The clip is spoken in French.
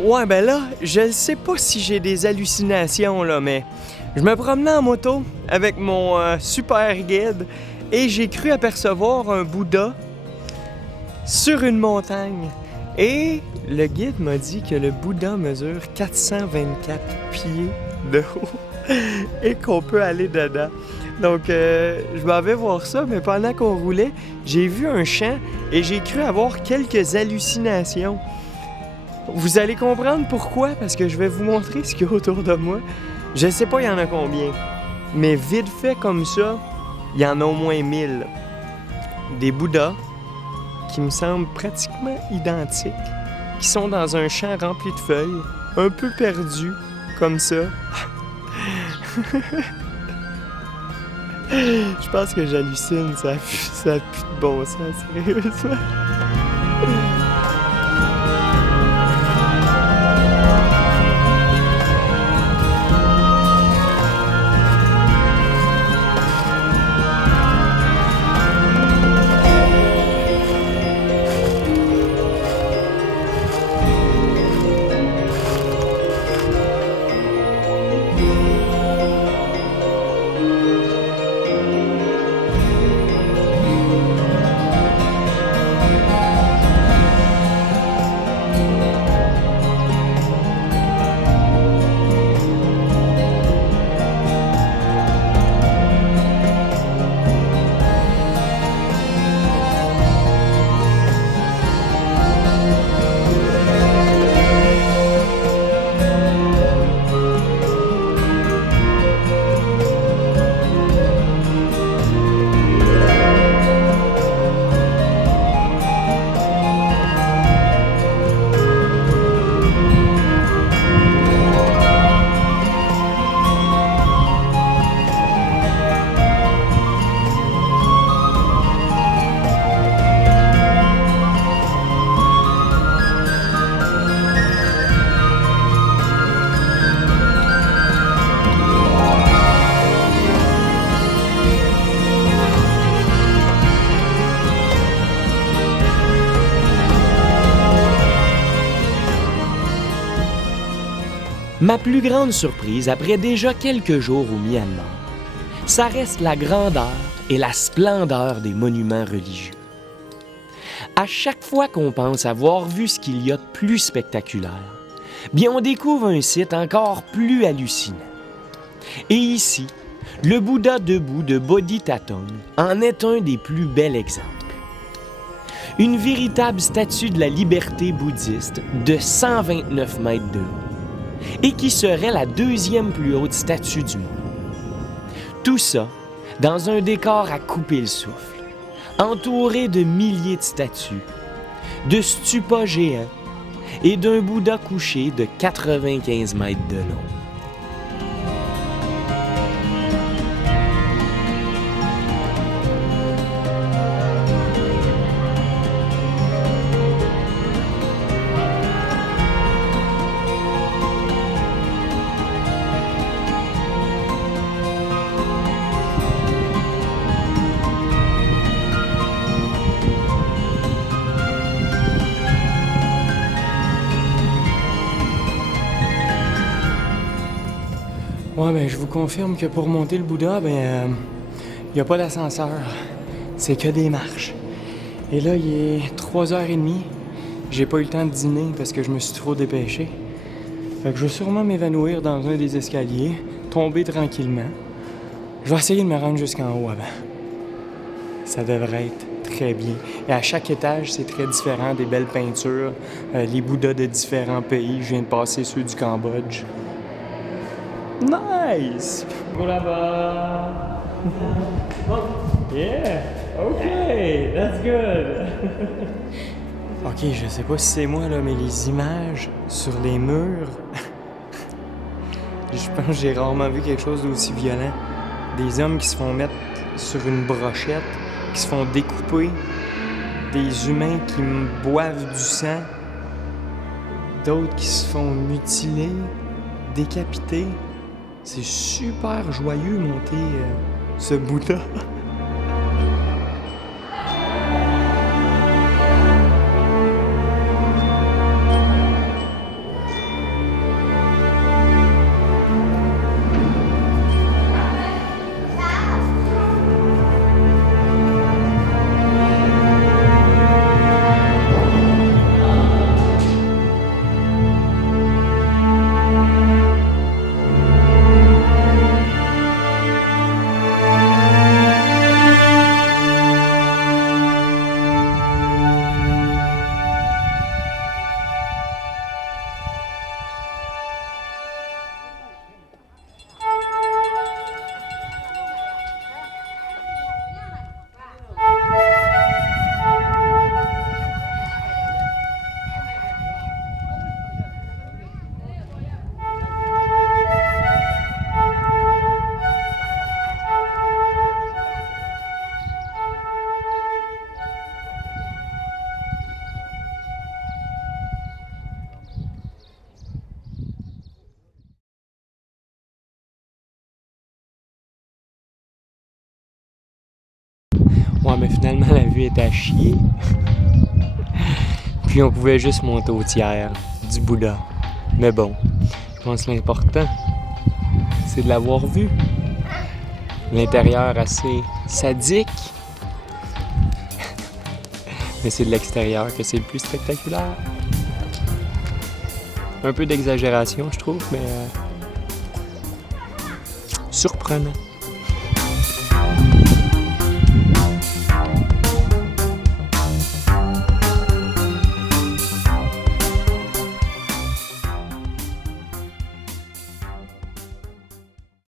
Ouais, ben là, je sais pas si j'ai des hallucinations, là, mais je me promenais en moto avec mon super guide et j'ai cru apercevoir un Bouddha sur une montagne. Et le guide m'a dit que le Bouddha mesure 424 pieds de haut et qu'on peut aller dedans. Donc, je m'en vais voir ça, mais pendant qu'on roulait, j'ai vu un champ et j'ai cru avoir quelques hallucinations. Vous allez comprendre pourquoi, parce que je vais vous montrer ce qu'il y a autour de moi. Je sais pas il y en a combien, mais vite fait comme ça, il y en a au moins 1000. Des Bouddhas qui me semblent pratiquement identiques, qui sont dans un champ rempli de feuilles, un peu perdus, comme ça. Je pense que j'hallucine, ça a plus de bon sens, sérieusement. Ma plus grande surprise après déjà quelques jours au Myanmar, ça reste la grandeur et la splendeur des monuments religieux. À chaque fois qu'on pense avoir vu ce qu'il y a de plus spectaculaire, bien on découvre un site encore plus hallucinant. Et ici, le Bouddha debout de Bodhitattung en est un des plus bels exemples. Une véritable statue de la liberté bouddhiste de 129 mètres de haut et qui serait la deuxième plus haute statue du monde. Tout ça dans un décor à couper le souffle, entouré de milliers de statues, de stupas géants et d'un Bouddha couché de 95 mètres de long. Ouais, ben je vous confirme que pour monter le Bouddha, il n'y a pas d'ascenseur. C'est que des marches. Et là, il est 3h30. J'ai pas eu le temps de dîner parce que je me suis trop dépêché. Fait que je vais sûrement m'évanouir dans un des escaliers, tomber tranquillement. Je vais essayer de me rendre jusqu'en haut avant. Ça devrait être très bien. Et à chaque étage, c'est très différent, des belles peintures, les Bouddhas de différents pays. Je viens de passer ceux du Cambodge. Nice! Go là-bas! Yeah! OK! That's good! OK, je sais pas si c'est moi, là, mais les images sur les murs... je pense que j'ai rarement vu quelque chose d'aussi violent. Des hommes qui se font mettre sur une brochette, qui se font découper, des humains qui boivent du sang, d'autres qui se font mutiler, décapiter. C'est super joyeux monter ce Bouddha. Ouais, mais finalement, la vue était à chier. Puis on pouvait juste monter au tiers du Bouddha. Mais bon, je pense que l'important, c'est de l'avoir vu. L'intérieur assez sadique. Mais c'est de l'extérieur que c'est le plus spectaculaire. Un peu d'exagération, je trouve, mais surprenant.